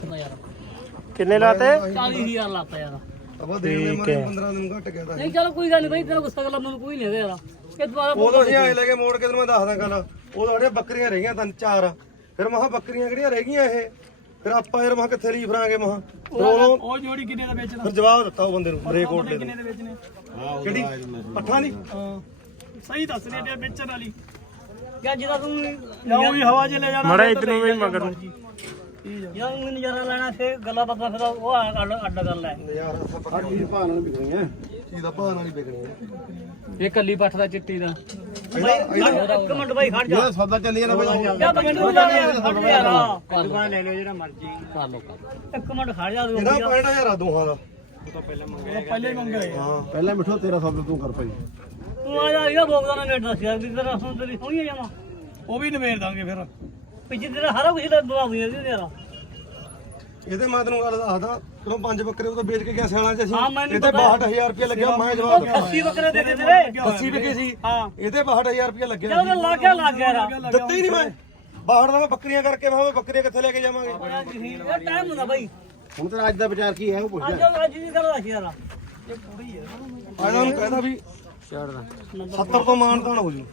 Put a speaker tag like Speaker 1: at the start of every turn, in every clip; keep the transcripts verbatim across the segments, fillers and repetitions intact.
Speaker 1: ਕਿੰਨੇ ਲਾਤੇ?
Speaker 2: ਚਾਲੀ ਹਜ਼ਾਰ ਲਾਤਾ ਯਾਰ।
Speaker 3: ਅਬਾ ਦੇ ਦੇ ਮਾਰੇ ਪੰਦਰਾਂ ਦਿਨ ਘੱਟ ਗਿਆ ਤਾਂ
Speaker 2: ਨਹੀਂ ਚਲ ਕੋਈ ਗੱਲ ਨਹੀਂ ਬਾਈ, ਤੇਰਾ ਗੁੱਸਾ ਕਰ ਮੈਨੂੰ ਕੋਈ ਨਹੀਂ ਹੈਗਾ ਯਾਰ। ਇਹ ਦੁਬਾਰਾ
Speaker 3: ਉਦੋਂ ਅਸੀਂ ਆਏ ਲੈ ਕੇ ਮੋੜ ਕੇ ਤੈਨੂੰ ਮੈਂ ਦੱਸਦਾ ਗੱਲ। ਉਦੋਂ ਸਾਡੇ ਬੱਕਰੀਆਂ ਰਹਿ ਗਈਆਂ ਤਿੰਨ ਚਾਰ, ਫਿਰ ਮਹਾ ਬੱਕਰੀਆਂ ਕਿਹੜੀਆਂ ਰਹਿ ਗਈਆਂ ਇਹ, ਫਿਰ ਆਪਾਂ ਯਾਰ ਮਹਾ ਕਿੱਥੇ ਲੀਫ ਰਾਂਗੇ ਮਹਾ।
Speaker 2: ਉਹ ਜੋੜੀ ਕਿੰਨੇ ਦਾ ਵੇਚਣਾ?
Speaker 3: ਫਿਰ ਜਵਾਬ ਦਿੱਤਾ ਉਹ ਬੰਦੇ ਨੂੰ ਬ੍ਰੇਕ ਕੋਟ ਦੇ
Speaker 2: ਕਿੰਨੇ ਦੇ ਵੇਚਣੇ?
Speaker 3: ਕਿਹੜੀ ਪੱਠਾ ਦੀ?
Speaker 2: ਹਾਂ ਸਹੀ ਦੱਸ ਰਹੇ ਨੇ ਵੇਚਣ ਵਾਲੀ ਯਾਰ। ਜਿਹਦਾ ਤੂੰ ਜਾਓ ਵੀ ਹਵਾ 'ਚ ਲੈ ਜਾਣਾ
Speaker 1: ਮੜਾ ਇਧਰ ਨੂੰ ਵੀ ਮਗਰ ਨੂੰ
Speaker 2: ਯਾਰ ਉਹ ਨਜ਼ਾਰਾ ਲੈਣਾ ਫੇ ਗੱਲਾਂ ਬਾਤਾਂ ਫਿਰ ਉਹ ਅੱਡ ਅੱਡ ਗੱਲ ਹੈ
Speaker 3: ਯਾਰ ਆਪਾਂ ਕੀ ਭਾਅ ਨਾਲ ਵਿਕਣੀਆਂ, ਕੀ ਦਾ ਭਾਅ ਨਾਲ ਹੀ ਵਿਕਣੀਆਂ।
Speaker 2: ਇਹ ਕੱਲੀ ਪੱਠ ਦਾ ਚਿੱਟੀ ਦਾ ਇੱਕ ਮਿੰਟ ਬਾਈ ਖੜ ਜਾ।
Speaker 3: ਸੌਦਾ ਚੱਲੀ ਜਾਂਦਾ ਬਾਈ।
Speaker 2: ਯਾ ਮੈਨੂੰ ਲਾ ਯਾਰ ਖੜ ਯਾਰ ਦੁਕਾਨ ਲੈ ਲਿਓ ਜਿਹੜਾ ਮਰਜੀ ਕਰ ਲਓ ਕਰ। ਇੱਕ ਮਿੰਟ ਖੜ ਜਾ।
Speaker 3: ਇਹਦਾ ਪੈਂਹਠ ਹਜ਼ਾਰ ਆ ਦੋਹਾਂ ਦਾ।
Speaker 2: ਉਹ ਤਾਂ ਪਹਿਲਾਂ ਮੰਗਿਆ ਪਹਿਲੇ ਹੀ ਮੰਗਿਆ
Speaker 3: ਹਾਂ ਪਹਿਲਾਂ ਮਿੱਠੋ ਤੇਰਾ ਸੌਦਾ ਤੂੰ ਕਰ ਭਾਈ।
Speaker 2: ਤੂੰ ਆ ਜਾ ਇਹਦਾ ਬੋਗਦਾ ਨਾ ਰੇਟ ਦੱਸ ਯਾਰ ਵੀ ਤੇਰਾ ਸੁਣ ਤੇਰੀ ਸੋਹਣੀ ਜਾਵਾਂ। ਉਹ ਵੀ ਨਵੇੜ ਦਾਂਗੇ ਫਿਰ ਪਿੱਛੇ ਤੇਰਾ ਸਾਰਾ ਕੁਝ ਤਾਂ ਦਵਾ ਦੂੰਗੇ ਇਹਦੇ ਯਾਰ।
Speaker 3: ਇਹਦੇ ਮੈਂ ਤੈਨੂੰ ਗੱਲ ਦੱਸਦਾ, ਕਿਉਂ ਪੰਜ ਬੱਕਰੇ ਉਹ ਤਾਂ ਵੇਚ ਕੇ ਗਿਆ ਸਿਆਲਾਂ ਚ ਅਸੀਂ।
Speaker 2: ਹਾਂ, ਮੈਨੂੰ
Speaker 3: ਇਹਦੇ ਬਾਹਠ ਹਜ਼ਾਰ ਰੁਪਏ ਲੱਗਿਆ। ਮੈਂ ਜਵਾਬ ਦਿੱਤਾ
Speaker 2: ਅੱਸੀ ਬੱਕਰੇ ਦੇ ਦੇ ਤੇਰੇ
Speaker 3: ਅੱਸੀ ਵਿਕੇ ਸੀ।
Speaker 2: ਹਾਂ
Speaker 3: ਇਹਦੇ ਬਾਹਠ ਹਜ਼ਾਰ ਰੁਪਏ ਲੱਗਿਆ।
Speaker 2: ਚਲੋ ਲੱਗ ਗਿਆ ਲੱਗ ਗਿਆ ਯਾਰ।
Speaker 3: ਦਿੱਤੇ ਹੀ ਨਹੀਂ ਮੈਂ। ਬਾਹਠ ਦਾ ਮੈਂ ਬੱਕਰੀਆਂ ਕਰਕੇ ਮੈਂ ਬੱਕਰੀਆਂ ਕਿੱਥੇ ਲੈ ਕੇ ਜਾਵਾਂਗੇ।
Speaker 2: ਇਹ ਟਾਈਮ ਹੁੰਦਾ ਬਾਈ।
Speaker 3: ਹੁਣ ਤੇਰਾ ਅੱਜ ਦਾ ਵਿਚਾਰ ਕੀ ਹੈ ਉਹ ਪੁੱਛ।
Speaker 2: ਅੱਜ ਅੱਜ ਦੀ ਗੱਲ ਦੱਸ ਯਾਰ। ਇਹ ਪੂਰੀ ਹੈ
Speaker 3: ਆਇਆ ਉਹਨੂੰ ਕਹਿੰਦਾ ਵੀ ਸੱਤਰ ਤੋਂ ਮਾਨ ਤਾਣ ਹੋ ਜੂ।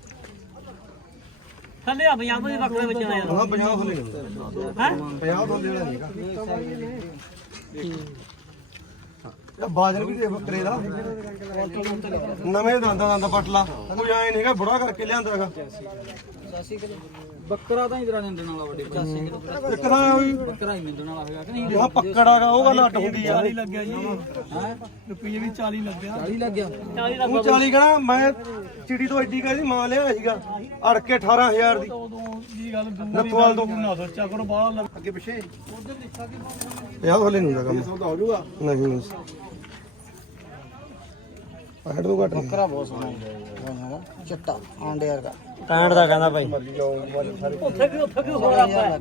Speaker 2: ਥੱਲੇ ਆ ਪੰਜਾਹ ਦੇ ਬੱਕਰੇ ਵਿੱਚ ਆਇਆ
Speaker 3: ਹਾਂ ਪੰਜਾਹ ਥੱਲੇ
Speaker 2: ਹੈ
Speaker 3: ਪੰਜਾਹ ਤੋਂ ਜਿਹੜਾ ਨਹੀਂਗਾ। ਇਹ ਬਾਜਰ ਵੀ ਦੇ ਬੱਕਰੇ ਦਾ ਨਵੇਂ ਦੰਦਾਂ ਦੰਦ ਪਟਲਾ ਕੋਈ ਐ ਨਹੀਂਗਾ ਬੁੜਾ ਕਰਕੇ ਲਿਆਂਦਾ ਹੈਗਾ।
Speaker 2: ਬੱਕਰਾ ਤਾਂ ਇਧਰਾਂ ਨਿੰਦਣ ਵਾਲਾ ਵੱਡੇ ਪਚਾਸੀ ਕਿਲੋ
Speaker 3: ਇੱਕ ਤਾਂ ਹੋਈ
Speaker 2: ਬੱਕਰਾ ਹੀ ਨਿੰਦਣ ਵਾਲਾ ਹੋਇਆ ਕਿ ਨਹੀਂ?
Speaker 3: ਇਹ ਪੱਕੜਾਗਾ ਉਹ ਗੱਲ ਅੱਡ ਹੁੰਦੀ ਆ।
Speaker 2: ਚਾਲੀ ਲੱਗਿਆ ਜੀ ਹੈ ਰੁਪਏ ਵੀ ਚਾਲੀ ਲੱਗਿਆ। ਚਾਲੀ ਲੱਗਿਆ ਚਾਲੀ ਲੱਗ
Speaker 3: ਤੂੰ ਚਾਲੀ ਕਹਣਾ ਮੈਂ ਚਿੜੀ ਤੋਂ ਐਡੀ ਕਹੀ ਮਾਂ ਲਿਆ ਸੀਗਾ ਅੜ ਕੇ ਅਠਾਰਾਂ ਹਜ਼ਾਰ ਦੀ।
Speaker 2: ਉਦੋਂ ਦੀ ਗੱਲ
Speaker 3: ਨੱਥਵਾਲ ਤੋਂ
Speaker 2: ਨਾ ਸੋਚਿਆ ਕਰੋ ਬਾਹਰ
Speaker 3: ਅੱਗੇ ਪਿੱਛੇ ਇਹ ਹਲੇ ਨਹੀਂ ਹੁੰਦਾ ਕੰਮ। ਸੌਦਾ ਹੋ ਜਾਊਗਾ ਨਹੀਂ ਨਹੀਂ ਪੈਂਹਠ ਤੋਂ ਘੱਟ ਬੱਕਰਾ ਬਹੁਤ ਸੋਹਣਾ
Speaker 2: ਚਿੱਟਾ ਆਂਡੇ ਵਰਗਾ
Speaker 1: ਪੈਂਹਠ ਦਾ ਕਹਿੰਦਾ ਭਾਈ।
Speaker 2: ਉੱਥੇ ਵੀ ਉੱਥੇ ਵੀ ਹੋਰ ਆਪਾਂ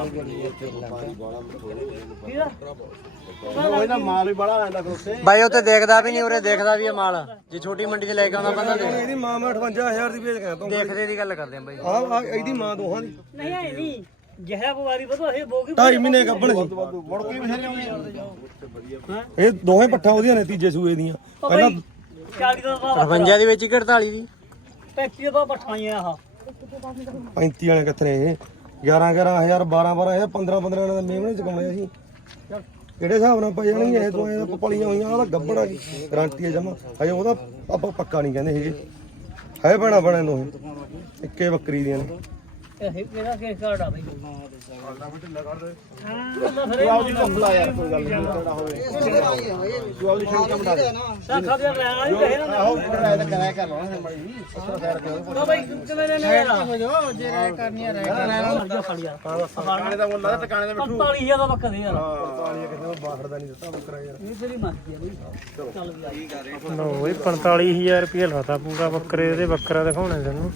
Speaker 3: ਉਹ ਨਾ ਮਾਲ ਵੀ ਬੜਾ ਲੈਂਦਾ ਕੋਸੇ।
Speaker 1: ਬਾਈ ਉੱਥੇ ਦੇਖਦਾ ਵੀ ਨਹੀਂ, ਉਰੇ ਦੇਖਦਾ ਵੀ ਆ ਮਾਲ। ਜੇ ਛੋਟੀ ਮੰਡੀ 'ਚ ਲੈ ਕੇ ਆਉਂਦਾ ਬੰਦਾ ਦੇਖ
Speaker 3: ਇਹਦੀ ਮਾਂ ਮੈਂ ਅਠਵੰਜਾ ਹਜ਼ਾਰ ਦੀ ਵੇਚ ਗਿਆ ਤੂੰ।
Speaker 1: ਦੇਖਦੇ ਦੀ ਗੱਲ ਕਰਦੇ ਆ ਬਾਈ।
Speaker 3: ਆਹ ਇਹਦੀ ਮਾਂ ਦੋਹਾਂ ਦੀ
Speaker 2: ਨਹੀਂ ਆਈ ਨਹੀਂ ਜਿਹੜਾ ਬਵਾਰੀ ਵਧੋ ਇਹ ਬੋਗੀ
Speaker 3: ਢਾਈ ਮਹੀਨੇ ਗੱਭਣ ਸੀ। ਮੁੜ ਕੇ ਵੀ ਇਹ ਦੋਵੇਂ ਪੱਠਾ ਉਹਦੀਆਂ ਨੇ ਤੀਜੇ ਸੂਏ ਦੀਆਂ। ਪਹਿਲਾਂ
Speaker 2: ਚਾਲੀ ਦਾ
Speaker 1: ਅਠਵੰਜਾ ਦੀ ਵੇਚੀ ਕਿ ਅੜਤਾਲੀ ਦੀ?
Speaker 2: ਪੈਂਤੀ ਦਾ ਪਠਾਈਆਂ ਆਹ
Speaker 3: ਪੈਂਤੀ ਵਾਲੇ ਕਿੱਥੇ ਨੇ ਇਹ? ਗਿਆਰਾਂ ਗਿਆਰਾਂ ਹਜ਼ਾਰ ਬਾਰਾਂ ਬਾਰਾਂ ਹਜ਼ਾਰ ਪੰਦਰਾਂ ਪੰਦਰਾਂ ਦਾ ਮੇਮਣੇ ਚਕਾਉਣੇ ਅਸੀਂ। ਕਿਹੜੇ ਹਿਸਾਬ ਨਾਲ ਪੈ ਜਾਣਗੀਆਂ ਇਹ ਦੋਆਂ ਪਪਲੀਆਂ ਹੋਈਆਂ? ਆਹ ਗੱਭਣਾ ਜੀ ਗਰੰਟੀ ਹੈ ਜਮਾ। ਹਜੇ ਉਹਦਾ ਆਪਾਂ ਪੱਕਾ ਨਹੀਂ ਕਹਿੰਦੇ ਹੈਗੇ। ਹੈ ਬਣਾ ਬਣੇ ਦੋਹੇ ਇੱਕੇ ਬੱਕਰੀ ਦੀਆਂ ਨੇ।
Speaker 2: ਇਹ ਕਿਹੜਾ ਕੇਸ ਕਾਰਡ ਆ ਬਈ?
Speaker 3: ਤੂੰ ਆਪਦੀ ਕੰਪਲਾ ਯਾਰ ਕੋਈ ਗੱਲ ਨਹੀਂ ਕਿਹੜਾ ਹੋਵੇ। ਤੂੰ ਆਪਦੀ ਸ਼ਰਟ ਬਣਾ ਦੇ।
Speaker 2: ਸਾਖਾ ਦੇ ਲੈਣ ਵਾਲੀ ਕਹੇ ਨਾ
Speaker 3: ਆਹੋ ਕਿਹੜਾ ਇਹ ਕਰਾਇਆ ਕਰ ਲਾਉਣਾ ਮਾੜੀ ਜੀ ਅੱਛਾ ਖੈਰ ਕਰ।
Speaker 2: ਉਹ ਬਈ ਕਿਵੇਂ ਨੇ ਯਾਰ ਜੇ ਰਾਇ ਕਰਨੀ ਹੈ ਰਾਇ ਕਰਨਾ ਫੜ ਯਾਰ।
Speaker 3: ਟਿਕਾਣੇ ਦਾ ਮੁੱਲ ਦਾ ਟਿਕਾਣੇ ਦਾ ਮਿੱਠੂ।
Speaker 2: ਪੰਤਾਲੀ ਹਜ਼ਾਰ ਦਾ ਬੱਕਰ ਦੇ ਯਾਰ।
Speaker 3: ਪੰਤਾਲੀ ਕਿਸੇ ਨੂੰ ਬਾਹਰ ਦਾ ਨਹੀਂ ਦਿੱਤਾ ਬੱਕਰਾ ਯਾਰ।
Speaker 2: ਇਹ ਤੇਰੀ ਮਰਜ਼ੀ ਹੈ ਬਈ। ਚੱਲ ਵੀ ਆ
Speaker 1: ਲੋ ਬਈ ਪੰਤਾਲੀ ਹਜ਼ਾਰ ਰੁਪਏ ਲਾਤਾ ਪੂਰਾ ਬੱਕਰੇ ਦੇ। ਬੱਕਰਾ ਦਿਖਾਉਣਾ ਤੈਨੂੰ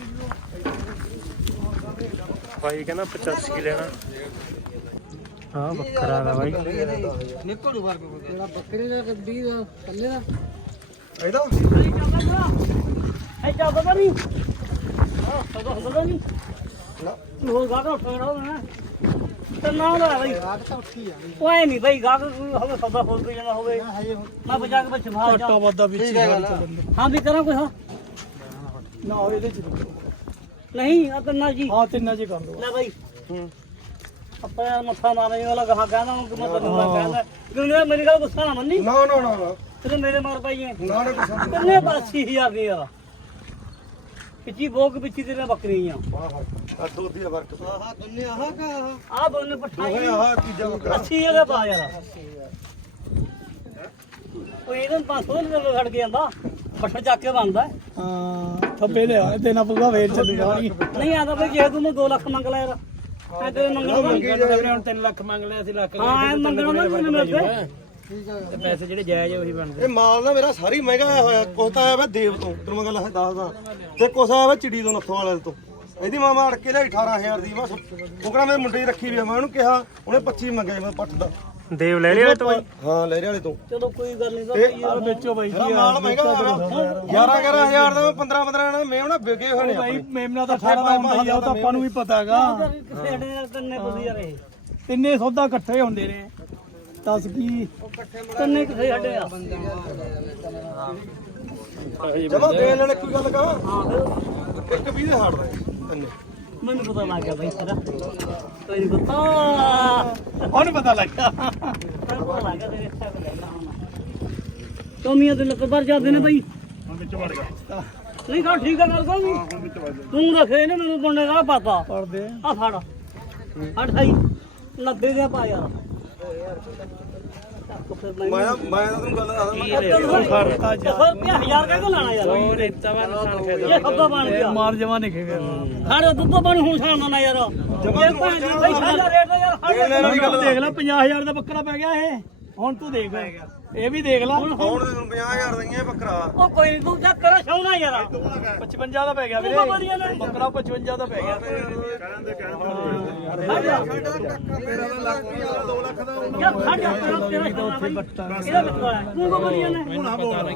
Speaker 1: ਭਾਈ ਕਹਿੰਦਾ ਪਚਾਸੀ ਲੈਣਾ। ਹਾਂ ਬੱਕਰਾ ਦਾ ਬਾਈ।
Speaker 2: ਨਿਕਲ ਨੂੰ ਫਰਕ ਜਿਹੜਾ ਬੱਕਰੇ ਦਾ ਵੀਹ ਦਾ ਥੱਲੇ ਦਾ
Speaker 3: ਇਹਦਾ
Speaker 2: ਹੈ ਚੱਲਦਾ ਤਾਂ ਨਹੀਂ। ਹਾਂ ਸਦਾ ਹੁੰਦਾ ਨਹੀਂ
Speaker 3: ਨਾ
Speaker 2: ਹੋਰ ਗਾਹਕ ਉੱਠਣਾ ਨਾ ਤੇ ਨਾ ਦਾ ਬਈ ਗਾਹਕ ਤਾਂ ਉੱਠੀ ਆ ਉਹ ਐ ਨਹੀਂ ਬਈ ਗਾਹਕ ਹੋਵੇ ਸੌਦਾ ਫੋਲ ਕੇ ਜਾਣਾ ਹੋਵੇ ਮੈਂ ਬਚਾ ਕੇ ਪਿੱਛੇ ਬਾਹਰ ਜਾ ਵਾਦਾ ਵਿੱਚ ਹਾਂ ਵੀ ਕਰਾਂ ਕੋਈ ਹਾਂ ਨਾ ਇਹਦੇ ਚ ਨਹੀਂ ਆ ਤਿੰਨਾਂ ਜੀ ਹਾਂ ਤਿੰਨਾਂ ਜੀ ਕਰ ਲਓ ਲੈ ਬਈ ਹੂੰ ਆਪਾਂ ਯਾਰ ਮੱਥਾ ਮਾਰੇ ਵਾਲਾ ਗਾਹ ਕਹਿੰਦਾ ਕਿ ਮੈਂ ਤੈਨੂੰ ਮੈਂ ਕਹਿੰਦਾ ਕਿਉਂ ਮੇਰੀ ਗੱਲ ਗੁੱਸਾ ਨਾ ਮੰਨੀ।
Speaker 3: ਨਾ ਨਾ ਨਾ ਨਾ
Speaker 2: ਤੇਰੇ ਮੇਰੇ ਮਾਰ ਪਾਈਏ
Speaker 3: ਨਾ ਨਾ ਕੁਛ
Speaker 2: ਕਿੰਨੇ ਬਾਸੀ ਹਜ਼ਾਰ ਦੀ ਆ ਪਿੱਛੀ ਬੋਕ ਪਿੱਛੀ ਤੇਰੇ ਬੱਕਰੀਆਂ
Speaker 3: ਆ ਦੋ ਦੀ ਫਰਕ। ਆਹ ਦੁੰਨੇ ਆਹ ਕਾ
Speaker 2: ਆ ਦੋਨੇ ਪਠਾਈ
Speaker 3: ਆਹ ਤੀਜਾ ਬੱਕਰਾ
Speaker 2: ਅੱਸੀ ਹਜ਼ਾਰ ਪਾ ਯਾਰ। ਕੋਈ ਇਹਨਾਂ ਪੰਜ ਸੌ ਰੁਪਏ ਛੱਡ ਕੇ ਜਾਂਦਾ ਬੱਠਾ ਚੱਕ ਕੇ ਬਣਦਾ।
Speaker 4: ਹਾਂ ਥੱਪੇ ਲਿਆ ਤੇ ਨਾ ਪੂਰਾ ਵੇਟ ਚੱਲੂਗਾ
Speaker 2: ਨਹੀਂ ਆਦਾ ਬਈ ਜੇ ਤੂੰ ਦੋ ਲੱਖ ਮੰਗ ਲੈ ਯਾਰ ਮੈਂ ਤੇ ਮੰਗਣਾ
Speaker 4: ਹੁਣ ਤਿੰਨ ਲੱਖ ਮੰਗ ਲਿਆ ਸੀ ਲੱਖ
Speaker 2: ਹਾਂ ਮੰਗਣਾ ਨਾ ਮੈਨੂੰ ਮਿਲਦੇ
Speaker 4: ਤੇ ਪੈਸੇ ਜਿਹੜੇ ਜਾਇਜ਼ ਉਹੀ ਬਣਦੇ।
Speaker 3: ਇਹ ਮਾਲ ਨਾ ਮੇਰਾ ਸਾਰੀ ਮਹਿੰਗਾ ਆਇਆ ਹੋਇਆ। ਕੁਛ ਤਾਂ ਆਇਆ ਵਾ ਦੇਵ ਤੋਂ ਤੈਨੂੰ ਮੈਂ ਗੱਲ ਹੈ ਦੱਸਦਾ, ਤੇ ਕੁਛ ਆਇਆ ਵਾ ਚਿੜੀ ਤੋਂ ਨੱਥੋਂ ਵਾਲੇ ਤੋਂ। ਇਹਦੀ ਮਾਮਾ ਅੜ ਕੇ ਲਿਆਈ ਅਠਾਰਾਂ ਹਜ਼ਾਰ ਦੀ। ਬਸ ਉਹ ਕਹਿੰਦਾ ਮੇਰੇ ਮੁੰਡੇ ਦੀ ਰੱਖੀ ਵੀ ਆ। ਮੈਂ ਉਹਨੂੰ ਕਿਹਾ ਉਹਨੇ ਪੱਚੀ ਮੰਗੇ ਮੈਂ ਪੱਟ ਦਾ।
Speaker 1: ਦੇਵ ਲੈ ਲਿਆ ਤੂੰ ਬਾਈ?
Speaker 3: ਹਾਂ ਲਹਿਰੇ ਵਾਲੇ ਤੋਂ।
Speaker 2: ਚਲੋ ਕੋਈ ਗੱਲ ਨਹੀਂ
Speaker 3: ਇਹ
Speaker 2: ਤਾਂ
Speaker 4: ਵੇਚੋ ਬਾਈ
Speaker 3: ਮੇਰਾ ਮਾਲ ਮਹਿੰਗਾ ਆਇਆ ਗਿਆਰਾਂ ਗਿਆਰਾਂ ਹਜ਼ਾਰ ਦਾ ਪੰਦਰਾਂ ਪੰਦਰਾਂ ਨਾਲ ਮੇਮਣਾ ਵਿਕੇ ਹੋਏ ਨੇ
Speaker 4: ਬਾਈ
Speaker 3: ਆਪਣੇ।
Speaker 4: ਮੇਮਨਾ ਤਾਂ ਅਠਾਰਾਂ ਦਾ ਹੁੰਦਾ ਹੀ ਆ, ਉਹ ਤਾਂ ਆਪਾਂ ਨੂੰ ਵੀ ਪਤਾ ਹੈਗਾ।
Speaker 2: ਕਿਸੇ ਨੇ ਤੰਨੇ ਬੁੱਧੀ ਯਾਰ ਇਹ
Speaker 4: ਤਿੰਨੇ ਸੌਦਾ ਇਕੱਠੇ ਹੁੰਦੇ ਨੇ ਦੱਸ ਕੀ
Speaker 2: ਤਿੰਨੇ ਕਿੱਥੇ ਸਾਡੇ ਆ
Speaker 3: ਜਮਾ ਦੇ ਲੈਣੇ ਕੋਈ ਗੱਲ ਕਹਾਂ
Speaker 2: ਹਾਂ ਫਿਰ
Speaker 3: ਇੱਕ ਵੀਹ ਦੇ ਹਾੜਦਾ ਤੰਨੇ
Speaker 2: ਮੈਨੂੰ ਪਤਾ ਲੱਗ ਗਿਆ ਬਾਈ ਤੇਰਾ ਕੋਈ ਨਹੀਂ ਪਤਾ
Speaker 4: ਹੁਣ ਪਤਾ ਲੱਗਾ
Speaker 2: ਮੈਨੂੰ ਪਤਾ ਲੱਗ ਗਿਆ ਤੇਰੇ ਇੱਥੇ ਕੋਲ ਲੈਣਾ ਹੁਣ ਟੋਮੀਆਂ ਤੇ ਲੱਕ ਭਰ ਜਾਂਦੇ ਨੇ ਬਾਈ
Speaker 1: ਹੁਣ ਵਿੱਚ ਵੜ ਗਿਆ
Speaker 2: ਨਹੀਂ ਕਾ ਠੀਕ ਆ ਗੱਲ ਕੋਈ
Speaker 1: ਹੁਣ ਵਿੱਚ ਵੜ ਗਿਆ
Speaker 2: ਤੂੰ ਰੱਖੇ ਨੇ ਮੈਨੂੰ ਪੁੰਨੇ ਦਾ ਪਤਾ
Speaker 4: ਪੜਦੇ
Speaker 2: ਆ ਫੜ ਅਠਾਈ ਨੱਬੇ ਦੇ ਪਾ ਯਾਰ ਫਿਰ ਮੈਂ
Speaker 3: ਮੈਂ ਮੈਂ ਤਾਂ ਤੈਨੂੰ ਗੱਲ ਦੱਸਦਾ
Speaker 2: ਕਰਤਾ ਜਾ ਹਜ਼ਾਰ ਕਾ ਕੋ ਲਾਣਾ ਯਾਰ
Speaker 4: ਉਹ ਰੇਤਾ ਵਾ ਨੁਕਸਾਨ
Speaker 2: ਇਹ ਖੱਬਾ ਬਣ ਗਿਆ
Speaker 4: ਮਾਰ ਜਮਾ ਨਹੀਂ ਖੇਗਾ
Speaker 2: ਖਾੜੇ ਦੁੱਧ ਬਣ ਹੁਣ ਸਾਣਾ ਨਾ ਯਾਰ ਇਹ ਭਾਂ ਜੀ ਬਈ ਸਾਡਾ ਰੇਟ ਯਾਰ
Speaker 4: ਦੇਖ ਲੈ ਪੰਜਾਹ ਹਜ਼ਾਰ ਦਾ ਬੱਕਰਾ ਪੈ ਗਿਆ ਇਹ ਹੁਣ ਤੂੰ ਦੇਖ ਇਹ ਵੀ ਦੇਖ ਲੈ
Speaker 3: ਹੁਣ ਤੇ ਤੈਨੂੰ ਪੰਜਾਹ ਹਜ਼ਾਰ ਦਈਆਂ ਬੱਕਰਾ
Speaker 2: ਉਹ ਕੋਈ ਨਹੀਂ ਤੂੰ ਜਾ ਕਰ ਸੌਣਾ ਯਾਰ
Speaker 4: ਪਚਵੰਜਾ ਦਾ ਪੈ ਗਿਆ ਵੀਰੇ ਬੱਕਰਾ ਪਚਵੰਜਾ ਦਾ ਪੈ ਗਿਆ
Speaker 1: ਕਹਿੰਦੇ ਕਹਿੰਦੇ
Speaker 3: ਮੇਰਾ ਤਾਂ ਲੱਖ ਰੁਪਇਆ ਦੋ ਲੱਖ ਦਾ
Speaker 2: ਯਾਰ ਖੜ ਜਾ ਤੇਰਾ ਤੇਰਾ ਸੌਣਾ ਬਈ ਇਹਦਾ ਵਿਚਾਰਾ ਤੂੰ ਕੋ ਬੜੀਆਂ ਨੇ
Speaker 1: ਹੁਣ ਆ ਬੋਲ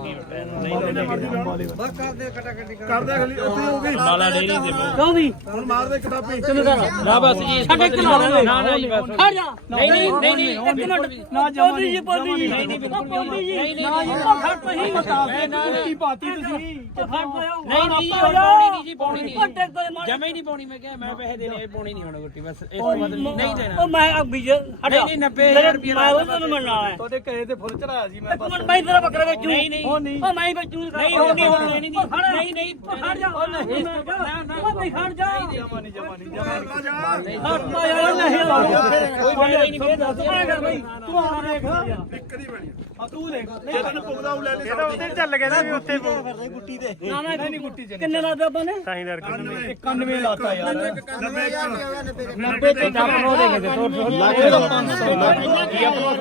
Speaker 1: ਕਰਦੇ ਅਗਲੀ ਉੱਥੇ ਹੋ ਗਈ
Speaker 4: ਬਾਲਾ ਡੇਰੀ ਦੇ
Speaker 2: ਕਿਉਂ ਵੀ
Speaker 1: ਹੁਣ ਮਾਰ ਦੇ ਕਿਤਾਬੀ
Speaker 2: ਕਿਵੇਂ ਕਰ
Speaker 4: ਨਾ ਬਸ ਜੀ
Speaker 2: ਸਾਡੇ ਕਿਲੋ
Speaker 4: ਨਾ ਨਾ ਜੀ ਬਸ
Speaker 2: ਖੜ ਜਾ
Speaker 4: ਨਹੀਂ ਨਹੀਂ ਨਹੀਂ ਨਹੀਂ
Speaker 2: ਇੱਕ ਮਿੰਟ
Speaker 4: ਨਾ ਜਮਾ
Speaker 2: ਬੋਲੀ ਜੀ ਬੋਲੀ ਜੀ
Speaker 4: ਨਹੀਂ ਨਹੀਂ ਬਿਲਕੁਲ
Speaker 2: ਬੋਲੀ ਜੀ
Speaker 4: ਨਹੀਂ ਨਹੀਂ
Speaker 2: ਨਾ ਜੀ ਉਹ ਖੜ ਪਈ
Speaker 4: ਬਤਾ ਦੇ ਕੁੱਤੀ ਪਾਤੀ ਤੁਸੀਂ
Speaker 2: ਤੇ ਖੜ ਪਿਆ
Speaker 4: ਨਹੀਂ ਨਹੀਂ ਜੀ ਪਾਉਣੀ ਨਹੀਂ ਜੀ ਪਾਉਣੀ ਨਹੀਂ
Speaker 2: ਵੱਡੇ ਤੋਂ
Speaker 4: ਜਮਾ ਹੀ ਨਹੀਂ ਪਾਉਣੀ ਮੈਂ ਕਿਹਾ ਮੈਂ ਪੈਸੇ ਦੇਣੇ ਇਹ ਪਾਉਣੀ ਨਹੀਂ ਹੁਣ ਗੁੱਟੀ ਬਸ ਇਸ ਤੋਂ ਬਾਅਦ ਨਹੀਂ ਦੇਣਾ
Speaker 2: ਉਹ ਮੈਂ ਅੱਗ ਬੀਜ
Speaker 4: ਨਹੀਂ ਨਹੀਂ ਨੱਬੇ ਹਜ਼ਾਰ ਰੁਪਏ
Speaker 2: ਮੈਂ ਉਹ ਤੈਨੂੰ ਮਿਲਣਾ ਹੈ
Speaker 4: ਤੁਹਾਡੇ ਘਰੇ ਤੇ ਫੁੱਲ ਚੜਾਇਆ ਸੀ ਮੈਂ
Speaker 2: ਇੱਕ ਮਿੰਟ ਮੈਂ ਤੇਰਾ ਬੱਕਰਾ ਵੇਚੂ
Speaker 4: ਨਹੀਂ ਨਹੀਂ
Speaker 2: ਉਹ ਨਹੀਂ ਉਹ ਮੈਂ ਹੀ ਵੇਚੂ
Speaker 4: ਨਹੀਂ ਹੁਣ ਨਹੀਂ ਹੁਣ ਨਹੀਂ ਨਹੀਂ ਨਹੀਂ
Speaker 2: ਖੜ ਜਾ ਉਹ ਨਹੀਂ ਉਹ ਨਹੀਂ ਖੜ ਜਾ
Speaker 4: ਜਮਾ ਨਹੀਂ ਜਮਾ ਨਹੀਂ ਜਮਾ ਨਹੀਂ
Speaker 2: ਹਟਦਾ ਯਾਰ ਨਹੀਂ
Speaker 4: ਕੋਈ ਫਾਇਦਾ ਹੀ ਨਹੀਂ ਦੱਸ
Speaker 2: ਐ ਕਰ ਬਈ
Speaker 4: ਤੂੰ ਆ ਦੇਖ
Speaker 1: ਇੱਕ ਦੀ ਬਣੀ
Speaker 4: ਆ ਤੂੰ ਦੇਖ
Speaker 1: ਤੈਨੂੰ ਪੁੱਗਦਾ ਉਹ ਲੈ ਲੈ
Speaker 4: ਇਹਦਾ ਉੱਤੇ ਚੱਲ ਗਿਆ ਨਾ ਵੀ ਉੱਤੇ ਗੁੱਟੀ ਤੇ
Speaker 2: ਨਾ ਨਾ
Speaker 4: ਨਹੀਂ ਗੁੱਟੀ ਚ
Speaker 2: ਕਿੰਨੇ ਲਾਦੇ ਆਪਾਂ ਨੇ
Speaker 1: ਸਾਈਦਾਰ ਕਿੰਨੇ
Speaker 4: ਇਕਾਨਵੇਂ ਲਾਤਾ ਯਾਰ
Speaker 2: ਨੱਬੇ ਤੇ ਚਾਰ ਨੋ ਦੇ ਕੇ ਤੋੜ
Speaker 4: ਲੱਖ ਦਾ ਪੰਜ ਸੌ
Speaker 2: ਕੀ ਆਪਣਾ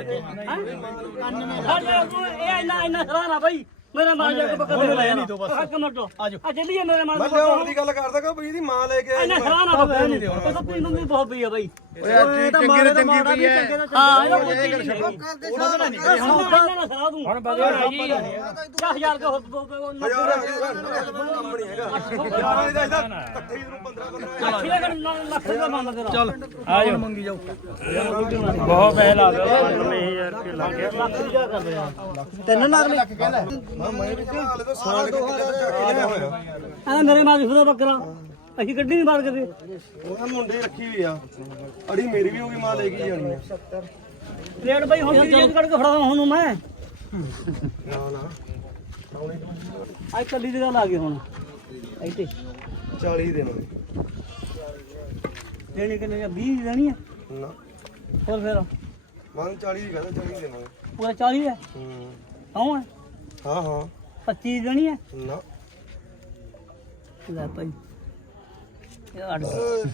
Speaker 2: ਖੜ ਜਾ ਤੂੰ ਇਹ ਇੰਨਾ ਇੰਨਾ ਸਰਾਣਾ ਬਈ ਮੇਰਾ ਮਾਲ ਜਾ ਕੇ ਬੱਕਰਾ ਦੇ ਲੈ ਨਹੀਂ ਦੋ ਬਸ ਇੱਕ ਮਿੰਟ ਆ ਚੱਲੀਏ ਮੇਰੇ ਮਾਲ
Speaker 3: ਮੈਂ ਲਿਆਉਣ ਦੀ ਗੱਲ ਕਰਦਾ ਕਿ ਬਈ ਇਹਦੀ ਮਾਂ ਲੈ ਕੇ ਆਈ
Speaker 2: ਇੰਨਾ ਸਰਾਣਾ ਬੱਕਰਾ ਨਹੀਂ ਦਿਓ ਤਾਂ ਤੀਨ ਨੂੰ ਬਹੁਤ ਪਈ ਆ ਬਈ
Speaker 3: ਓਏ ਯਾਰ ਚੰਗੀ ਤੇ ਚੰਗੀ ਪਈ ਹੈ
Speaker 2: ਹਾਂ ਇਹਦਾ ਕੋਈ ਚੀਜ਼ ਨਹੀਂ ਉਹਨਾਂ ਦਾ ਨਹੀਂ ਹੁਣ ਸਰਾ ਦੂੰ ਹੁਣ
Speaker 4: ਬਦਲ ਜੀ
Speaker 2: ਦਸ ਹਜ਼ਾਰ ਦਾ ਹੋ
Speaker 3: ਹਜ਼ਾਰ ਕੰਮ ਨਹੀਂ ਹੈਗਾ ਯਾਰ ਇਹਦਾ ਇਹਦਾ ਇਕੱਠੇ ਨੂੰ ਪੰਦਰਾਂ ਪੰਦਰਾਂ
Speaker 2: ਲੱਖ ਦਾ ਮੰਨ ਤੇਰਾ
Speaker 4: ਚੱਲ ਆ ਜਾ ਮੰਗੀ ਜਾਓ
Speaker 1: ਬਹੁਤ ਪੈਸੇ ਲਾ ਦਿਓ ਨਵੇਂ ਹਜ਼ਾਰ ਰੁਪਏ ਲੱਗ ਗਿਆ
Speaker 2: ਲੱਖ ਦੀ ਜਾ ਕਰ ਰਿਹਾ
Speaker 4: ਤਿੰਨ ਲੱਖ ਲੱਖ ਕਹਿੰਦਾ
Speaker 3: ਮੈਂ ਵੀ ਹਾਲੇ ਤਾਂ ਸਾਲ ਦੋ ਹਜ਼ਾਰ ਹੋਇਆ
Speaker 2: ਆ ਮੇਰੇ ਮਾਲ ਦਾ ਬੱਕਰਾ ਅਸੀਂ ਗੱਡੀ ਨਹੀਂ ਮਾਰ ਕੇ
Speaker 3: ਉਹਨਾਂ ਮੁੰਡੇ ਰੱਖੀ ਹੋਈ ਆ ਅੜੀ ਮੇਰੀ ਵੀ ਹੋ ਗਈ ਮਾਂ ਲੈ ਕੇ ਜਾਣੀ ਆ
Speaker 2: ਰੇਟ ਬਈ ਹੁਣ ਕੀ ਰੇਟ ਕੱਢ ਕੇ ਫੜਾਵਾਂ ਹੁਣ ਮੈਂ
Speaker 3: ਨਾ ਨਾ
Speaker 2: ਅੱਜ ਕੱਲੀ ਦੀ ਗੱਲ ਆ ਗਈ ਹੁਣ ਇੱਥੇ
Speaker 3: ਚਾਲੀ ਦਿਨ
Speaker 2: ਦੇਣੀ ਕਿੰਨੇ ਆ ਵੀਹ ਦੇਣੀ ਹੈ
Speaker 3: ਨਾ
Speaker 2: ਹੋਰ ਫਿਰ
Speaker 3: ਮੈਂ ਚਾਲੀ ਦੀ ਕਹਿੰਦਾ ਚਾਲੀ ਦੇਣਾ
Speaker 2: ਪੂਰਾ ਚਾਲੀ ਹੈ
Speaker 3: ਹੂੰ
Speaker 2: ਹਾਂ
Speaker 3: ਹਾਂ ਹਾਂ
Speaker 2: ਪੱਚੀ ਦੇਣੀ ਹੈ
Speaker 3: ਨਾ
Speaker 2: ਲੈ ਭਾਈ ਇਹ ਅੱਡ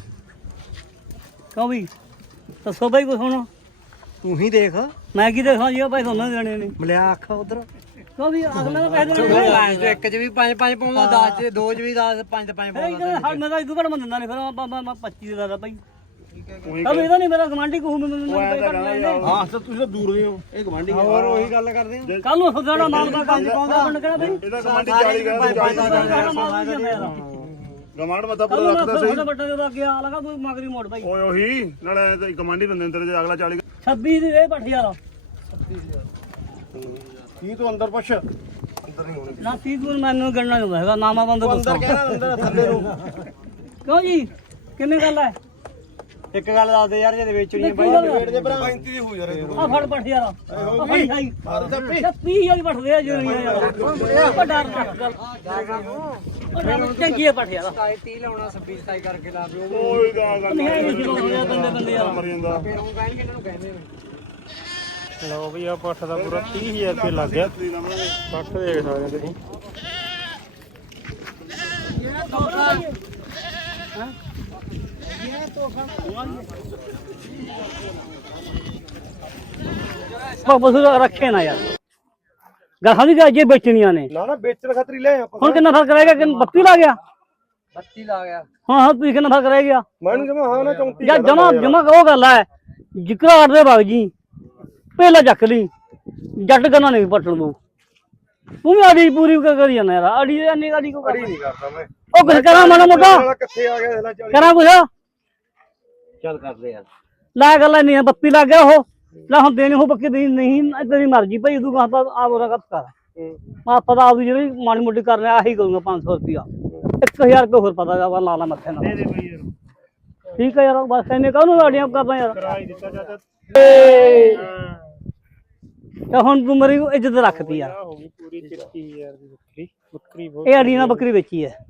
Speaker 2: ਕਹੋ ਵੀ ਦੱਸੋ ਭਾਈ ਕੁਛ ਹੁਣ
Speaker 4: ਤੂੰ ਹੀ ਦੇਖ
Speaker 2: ਮੈਂ ਕੀ ਦੇਖਾਂ ਜੀ ਉਹ ਭਾਈ ਤੁਹਾਨੂੰ ਦੇਣੇ ਨੇ
Speaker 4: ਮਲਿਆ ਅੱਖ ਉਧਰ
Speaker 2: ਕਹੋ ਵੀ ਅਗਲੇ ਨੂੰ ਪੈਸੇ ਦੇਣੇ ਨੇ
Speaker 4: ਇੱਕ ਚ ਵੀ ਪੰਜ ਪੰਜ ਪਾਉਂਦਾ ਦਸ ਚ ਦੋ ਚ ਵੀ ਦਸ ਪੰਜ ਤੇ ਪੰਜ
Speaker 2: ਇਹ ਕਹਿੰਦਾ ਹਾਂ ਮੇਰਾ ਇਦੋਂ ਘੜ ਮੈਂ ਦਿੰਦਾ ਨਹੀਂ ਫਿਰ ਮੈਂ ਮੈਂ ਪੱਚੀ ਦਾ ਦਾ ਭਾਈ ਕਹੋ ਇਹਦਾ ਨਹੀਂ ਮੇਰਾ ਗਵਾਂਢੀ ਕਹੂ ਮੈਨੂੰ ਪੈਸੇ ਕੱਢ ਲੈਣੇ
Speaker 3: ਹਾਂ ਤਾਂ ਤੁਸੀਂ ਤਾਂ ਦੂਰ ਦੇ ਹੋ ਇਹ ਗਵਾਂਢੀ
Speaker 4: ਹੋਰ ਉਹੀ ਗੱਲ ਕਰਦੇ ਆ
Speaker 2: ਕੱਲ ਨੂੰ ਸੋਚਣਾ ਮਾਲ ਦਾ ਕੰਮ ਪਾਉਂਦਾ ਬੰਦ ਕਿਹੜਾ ਭਾਈ
Speaker 1: ਇਹਦਾ ਕਮਾਂਡੀ ਚਾਲੀ ਕਹਿੰਦਾ ਗਮਾਂਡ ਮਤਾ ਪੂਰਾ ਰੱਖਦਾ ਸੀ
Speaker 2: ਛੋਟਾ ਬੱਟਾ ਜਦੋਂ ਅੱਗੇ ਆ ਲਗਾ ਤੂੰ ਮਗਰੀ ਮੋੜ ਭਾਈ
Speaker 1: ਓਏ ਉਹੀ ਨਾਲੇ ਤੇ ਕਮਾਂਡੀ ਬੰਦੇ ਨੇ ਤੇਰੇ ਜੇ ਅਗਲਾ ਚਾਲੀ
Speaker 2: ਛੱਬੀ ਦੀ ਰੇ ਪੱਠ ਯਾਰ
Speaker 1: ਕੀ ਤੂੰ ਅੰਦਰ ਪੁੱਛ
Speaker 3: ਅੰਦਰ ਨਹੀਂ ਹੋਣੀ
Speaker 2: ਨਾ ਤੀਹ ਨੂੰ ਮੈਨੂੰ ਗਣਨਾ ਨਹੀਂ ਹੈਗਾ ਨਾਮਾ ਬੰਦ
Speaker 3: ਅੰਦਰ ਕਹਿਣਾ ਅੰਦਰ ਥੱਲੇ ਨੂੰ
Speaker 2: ਕਿਉਂ ਜੀ ਕਿੰਨੇ ਗੱਲ ਹੈ
Speaker 4: ਇੱਕ ਗੱਲ ਦੱਸ ਦੇ ਯਾਰ ਜੇ ਵੇਚਣੀ
Speaker 2: ਹੈ ਬਾਈ,
Speaker 3: ਪੇਟ ਦੇ ਭਰਾ ਪੈਂਤੀ ਦੀ ਹੋ ਯਾਰ ਇਹ
Speaker 2: ਆ ਫੜ ਪੱਠ ਯਾਰ ਆ ਫੜੀ ਖਾਈ ਤੀਹ ਵਾਲੀ ਪੱਠ ਦੇ ਜੁਨੀਆਂ ਯਾਰ ਉਹ ਡਰ ਕਰ ਉਹ ਡਰ ਚੰਗੀ ਹੈ ਪੱਠ ਯਾਰ
Speaker 4: ਤੀਹ ਲਾਉਣਾ ਛੱਬੀ ਸਤਾਈ ਕਰਕੇ ਲਾ ਦਿਓ
Speaker 1: ਓਏ ਦਾ ਗੱਲ
Speaker 2: ਨਹੀਂ ਹੈ ਜੀ ਬੰਦੇ ਬੰਦੇ ਯਾਰ
Speaker 1: ਮਰ ਜਾਂਦਾ
Speaker 4: ਫਿਰ ਉਹ ਕਹਿਣਗੇ ਇਹਨਾਂ ਨੂੰ ਕਹਿੰਦੇ ਨੇ
Speaker 1: ਲਓ ਵੀ ਆ ਪੱਠ ਦਾ ਪੂਰਾ ਤੀਹ ਹਜ਼ਾਰ ਰੁਪਏ ਲੱਗ ਗਿਆ ਪੱਠ ਦੇਖ ਸਕਦੇ ਤੁਸੀਂ
Speaker 2: ਬਸ ਰੱਖੇ ਨਾ ਯਾਰ ਗਾਹਾਂ ਵੀ ਜੇ ਵੇਚਣੀਆਂ ਨੇ
Speaker 3: ਨਾ ਨਾ ਵੇਚਣ ਖਾਤਰ ਹੀ ਲੈ ਆਪਾਂ
Speaker 2: ਹੁਣ ਕਿੰਨਾ ਫਰਕ ਰਹਿ ਗਿਆ ਕਿ ਬੱਤੀ ਲਾ ਗਿਆ
Speaker 4: ਬੱਤੀ ਲਾ ਗਿਆ
Speaker 2: ਹਾਂ ਹਾਂ ਤੁਸੀਂ ਕਿੰਨਾ ਫਰਕ ਰਹਿ ਗਿਆ
Speaker 3: ਮੈਨੂੰ ਜਮਾ ਹਾਂ ਨਾ ਚੌਂਤੀ
Speaker 2: ਯਾਰ ਜਮਾ ਜਮਾ ਉਹ ਗੱਲ ਹੈ ਜਿਕਰ ਦੇ ਬਾਗ ਜੀ ਪਹਿਲਾਂ ਚੱਕ ਲਈ ਜੱਟ ਗੰਨਾ ਨਹੀਂ ਪੱਟਣ ਨੂੰ ਤੂੰ ਵੀ ਆੜੀ ਪੂਰੀ ਕਰੀ ਜਾਣਾ ਯਾਰ ਆੜੀ ਇੰਨੀ ਆੜੀ ਕੋ
Speaker 3: ਕਰੀ ਨਹੀਂ ਕਰਦਾ ਮੈਂ
Speaker 2: ਉਹ ਕੁਛ ਕਰਾਂ ਮਾੜਾ ਮੋਟਾ
Speaker 3: ਕਿੱਥੇ ਆ ਗਿਆ ਇਹਦਾ ਚਾਲੀ
Speaker 2: ਕਰਾਂ ਕੁਛ
Speaker 4: ਚੱਲ ਕਰਦੇ ਯਾਰ
Speaker 2: ਲਾ ਗੱਲ ਨਹੀਂ ਬੱਤੀ ਲੱਗ ਗਿਆ ਉਹ ਲੈ ਹੁਣ ਦੇਣੀ ਹੋ ਬੱਕੀ ਦੀ ਨਹੀਂ ਤੇਰੀ ਮਰਜ਼ੀ ਭਾਈ ਤੂੰ ਕਹਤਾ ਆਪ ਉਹਦਾ ਕੱਪ ਕਰ ਮੈਂ ਪਤਾ ਆਪਦੀ ਜਿਹੜੀ ਮਾੜੀ ਮੋਟੀ ਕਰਨੇ ਆਹੀ ਕਰੂੰਗਾ ਪੰਜ ਸੌ ਰੁਪਿਆ ਇੱਕ ਹਜ਼ਾਰ ਕੋ ਹੋਰ ਪਤਾ ਜਾਵਾ ਲਾ ਲਾ ਮੱਥੇ ਨਾਲ
Speaker 1: ਦੇ ਦੇ ਬਈ ਯਾਰ
Speaker 2: ਠੀਕ ਹੈ ਯਾਰ ਬਸ ਇਹਨੇ ਕਾਹਨੂੰ ਗਾੜੀਆਂ ਕਰਦਾ ਯਾਰ
Speaker 1: ਕਰਾ ਹੀ ਦਿੱਤਾ ਜਾਂਦਾ
Speaker 2: ਤੇ ਹੁਣ ਤੂੰ ਮੇਰੀ ਇੱਜ਼ਤ ਰੱਖਦੀ ਯਾਰ
Speaker 1: ਹੋ ਗਈ ਪੂਰੀ ਚਿੱਤੀ ਹਜ਼ਾਰ ਦੀ ਬੱਕਰੀ ਬੱਕਰੀ ਬਹੁਤ
Speaker 2: ਇਹ ਅੜੀ ਨਾਲ ਬੱਕਰੀ ਵੇਚੀ ਹੈ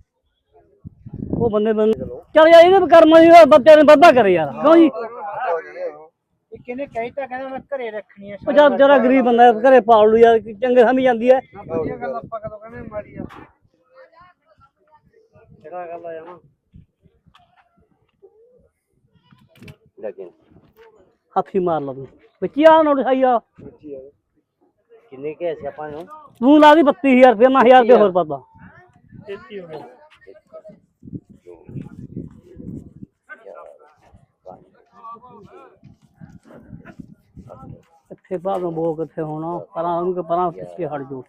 Speaker 2: ਉਹ ਬੰਦੇ ਬੰਦੇ ਚੱਲ ਯਾਰ ਇਹਦੇ ਕਰਮਾਂ ਦੀ ਬੱਚਿਆਂ ਨੇ ਵਾਧਾ ਕਰੇ ਯਾਰ ਕਿਉਂ ਜੀ
Speaker 1: ਇਹ ਕਿਹਨੇ ਕਹਿਤਾ ਕਹਿੰਦਾ ਮੈਂ ਘਰੇ ਰੱਖਣੀ ਆ
Speaker 2: ਉਹ ਜਦ ਜਰਾ ਗਰੀਬ ਬੰਦਾ ਘਰੇ ਪਾਲ ਲੂ ਯਾਰ ਚੰਗੇ ਸਮਝ ਜਾਂਦੀ ਹੈ
Speaker 1: ਵਧੀਆ ਗੱਲ ਆਪਾਂ ਕਦੋਂ ਕਹਿੰਦੇ ਮਾੜੀ ਆ ਜਿਹੜਾ ਗੱਲ ਆ ਜਾਵਾਂ
Speaker 3: ਲੇਕਿਨ
Speaker 2: ਹੱਥੀ ਮਾਰ ਲਾ ਤੂੰ ਬੱਚੀ ਆ ਨੋਟ ਖਾਈ ਆ
Speaker 3: ਕਿੰਨੇ ਕੇ ਐਸੇ ਆਪਾਂ ਨੂੰ
Speaker 2: ਤੂੰ ਲਾ ਦੀ ਬੱਤੀ ਹਜ਼ਾਰ ਰੁਪਏ ਮੈਂ ਹਜ਼ਾਰ ਰੁਪਏ ਹੋਰ ਪਾਦਾ
Speaker 1: ਤੇਤੀ ਹੋ ਗਿਆ
Speaker 2: ਇੱਥੇ ਬਾਅਦ ਬੋ ਕਿੱਥੇ ਹੋਣਾ ਪਰਾਂ ਉਹਨੂੰ ਕਿ ਪਰਾਂ ਪਿੱਛੇ ਹਟ ਜਾਓ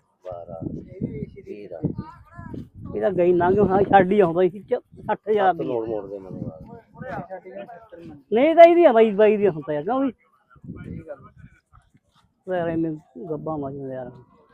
Speaker 2: ਇਹਦਾ ਗਈ ਲੰਘ ਹਾਂ ਛੱਡ ਹੀ ਆਉਂਦਾ ਸੀ ਸੱਠ ਹਜ਼ਾਰ ਦੀ
Speaker 3: ਮੋੜ ਮੋੜ ਦੇ ਮੈਨੂੰ
Speaker 2: ਨਹੀਂ ਤਾਂ ਇਹਦੀ ਆ ਬਾਈ ਬਾਈ ਦੀ ਹੁੰਦਾ ਯਾਰ ਕਿਉਂ ਵੀ ਯਾਰ ਇਹਨੇ ਗੱਬਾਂ ਮਾਜਦੇ ਯਾਰ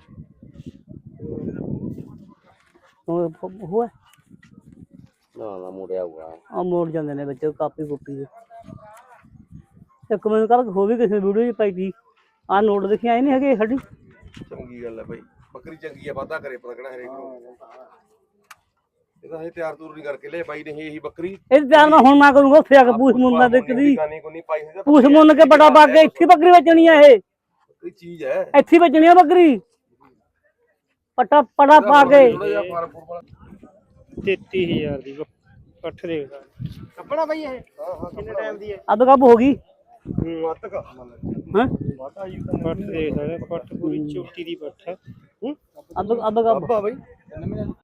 Speaker 2: ਉਹ ਹੋਇਆ
Speaker 3: ਨਾ ਨਾ ਮੋੜਿਆ ਹੋਊਗਾ
Speaker 2: ਆ ਮੋੜ ਜਾਂਦੇ ਨੇ ਵਿੱਚ ਕਾਪੀ ਕੁੱਪੀ ਦੇ ਇੱਕ ਮੈਨੂੰ ਕੱਲ ਹੋ ਵੀ ਕਿਸੇ ਵੀਡੀਓ 'ਚ ਪਾਈ ਤੀ ਆਹ ਨੋਟ ਦੇਖੀ ਆਏ ਨਹੀਂ ਹੈਗੇ ਸਾਡੀ
Speaker 3: ਚੰਗੀ ਗੱਲ ਹੈ ਬਾਈ ਬੱਕਰੀ ਚੰਗੀ ਆ ਵਾਧਾ ਕਰੇ ਪਤਾ ਕਿਹੜਾ ਹਰੇਕ ਨੂੰ ਇਹਦਾ ਇਹ ਤਿਆਰ ਤੂਰ ਨਹੀਂ ਕਰਕੇ ਲੈ ਬਾਈ ਨੇ ਇਹੀ ਬੱਕਰੀ
Speaker 2: ਇਹ ਧਿਆਨ ਨਾਲ ਹੁਣ ਮੈਂ ਕਰੂੰਗਾ ਉੱਥੇ ਆ ਕੇ ਪੂਛ ਮੁੰਨਾ ਦੇਖਦੀ
Speaker 3: ਗਾਨੀ ਕੋਨੀ ਪਾਈ ਹੋਈ
Speaker 2: ਪੂਛ ਮੁੰਨ ਕੇ ਬੜਾ ਪਾ ਕੇ ਇੱਥੇ ਬੱਕਰੀ ਵੇਚਣੀ ਆ ਇਹ
Speaker 3: ਬੱਕਰੀ ਚੀਜ਼ ਹੈ
Speaker 2: ਇੱਥੇ ਵੇਚਣੀ ਆ ਬੱਕਰੀ ਪਟਾ ਪੜਾ ਪਾ ਕੇ
Speaker 1: ਤੇਤੀ ਹਜ਼ਾਰ ਦੀ ਪੱਠ ਦੇ ਕੱਪੜਾ ਬਈ ਇਹ ਕਿੰਨੇ ਟਾਈਮ ਦੀ ਹੈ
Speaker 2: ਅੱਧ ਕੱਪ ਹੋ ਗਈ
Speaker 3: ਹੂੰ ਅੱਤ ਕਾ
Speaker 2: ਹੈ
Speaker 1: ਪੱਠ ਦੇਖ ਸਕਦੇ ਪੱਠ ਪੂਰੀ ਚੋਟੀ ਦੀ ਪੱਠ ਹੈ
Speaker 2: ਅੱਧ ਅੱਧ ਕੱਪ
Speaker 3: ਬਾਬਾ ਬਾਈ